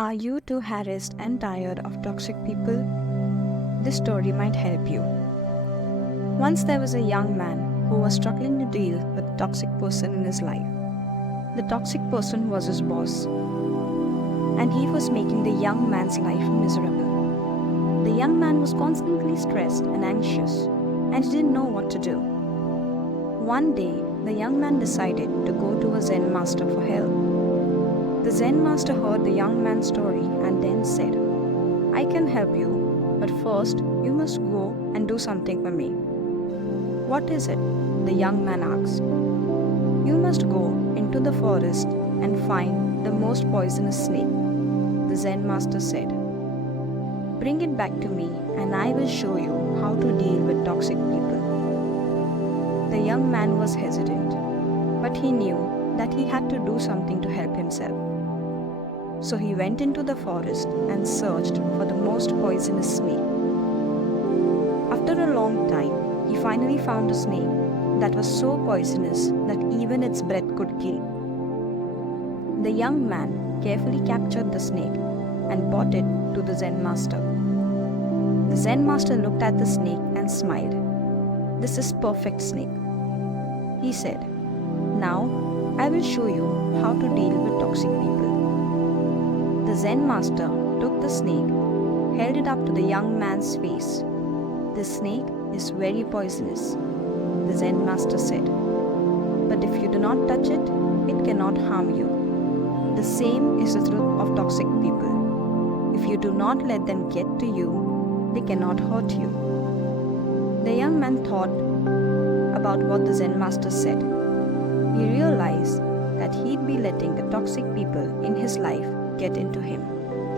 Are you too harassed and tired of toxic people? This story might help you. Once there was a young man who was struggling to deal with a toxic person in his life. The toxic person was his boss, and he was making the young man's life miserable. The young man was constantly stressed and anxious, and he didn't know what to do. One day, the young man decided to go to a Zen master for help. The Zen master heard the young man's story and then said, "I can help you, but first you must go and do something for me." "What is it?" the young man asked. "You must go into the forest and find the most poisonous snake," the Zen master said. "Bring it back to me and I will show you how to deal with toxic people." The young man was hesitant, but he knew that he had to do something to help himself. So he went into the forest and searched for the most poisonous snake. After a long time, he finally found a snake that was so poisonous that even its breath could kill. The young man carefully captured the snake and brought it to the Zen master. The Zen master looked at the snake and smiled. "This is perfect snake," he said. "Now I will show you how to deal with toxic people." The Zen master took the snake, held it up to the young man's face. "This snake is very poisonous," the Zen master said. "But if you do not touch it, it cannot harm you. The same is the truth of toxic people. If you do not let them get to you, they cannot hurt you." The young man thought about what the Zen master said. He realized that he'd be letting the toxic people in his life get into him.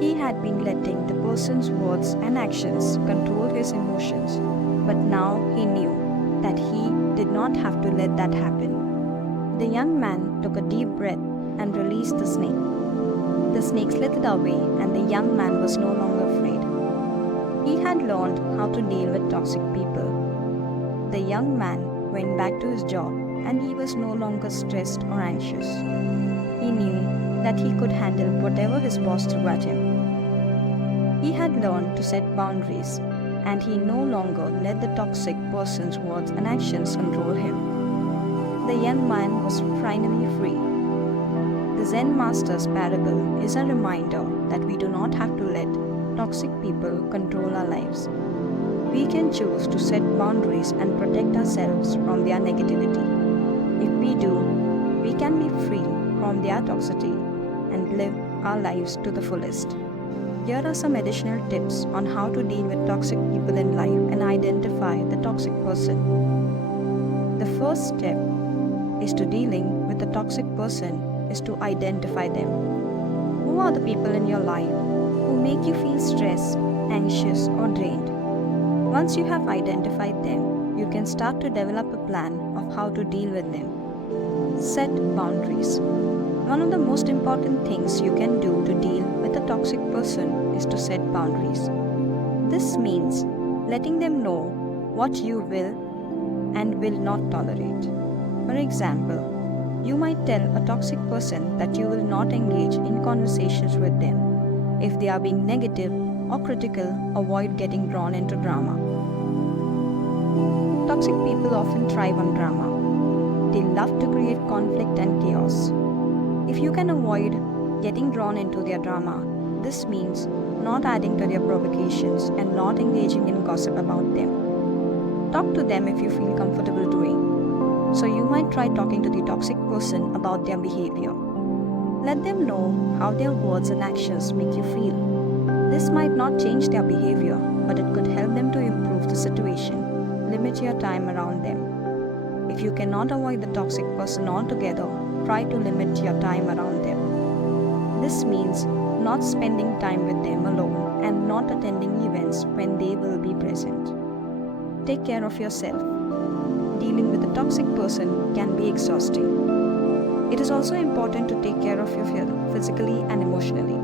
He had been letting the person's words and actions control his emotions, but now he knew that he did not have to let that happen. The young man took a deep breath and released the snake. The snake slithered away and the young man was no longer afraid. He had learned how to deal with toxic people. The young man went back to his job and he was no longer stressed or anxious. He knew that he could handle whatever his boss threw at him. He had learned to set boundaries, and he no longer let the toxic person's words and actions control him. The young man was finally free. The Zen master's parable is a reminder that we do not have to let toxic people control our lives. We can choose to set boundaries and protect ourselves from their negativity. If we do, we can be free from their toxicity and live our lives to the fullest. Here are some additional tips on how to deal with toxic people in life and identify the toxic person. The first step is to dealing with a toxic person is to identify them. Who are the people in your life who make you feel stressed, anxious, or drained? Once you have identified them, you can start to develop a plan of how to deal with them. Set boundaries. One of the most important things you can do to deal with a toxic person is to set boundaries. This means letting them know what you will and will not tolerate. For example, you might tell a toxic person that you will not engage in conversations with them. If they are being negative or critical, avoid getting drawn into drama. Toxic people often thrive on drama. They love to create conflict and chaos. If you can avoid getting drawn into their drama, this means not adding to their provocations and not engaging in gossip about them. Talk to them if you feel comfortable doing. So you might try talking to the toxic person about their behavior. Let them know how their words and actions make you feel. This might not change their behavior, but it could help them to improve the situation. Limit your time around them. If you cannot avoid the toxic person altogether, try to limit your time around them. This means not spending time with them alone and not attending events when they will be present. Take care of yourself. Dealing with a toxic person can be exhausting. It is also important to take care of your health physically and emotionally.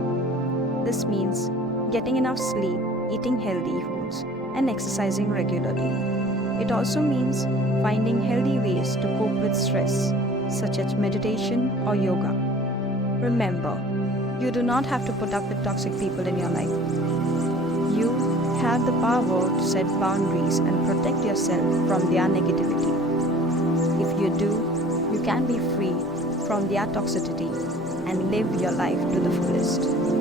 This means getting enough sleep, eating healthy foods, and exercising regularly. It also means finding healthy ways to cope with stress, such as meditation or yoga. Remember, You do not have to put up with toxic people in your life. You have the power to set boundaries and protect yourself from their negativity. If you do, you can be free from their toxicity and live your life to the fullest.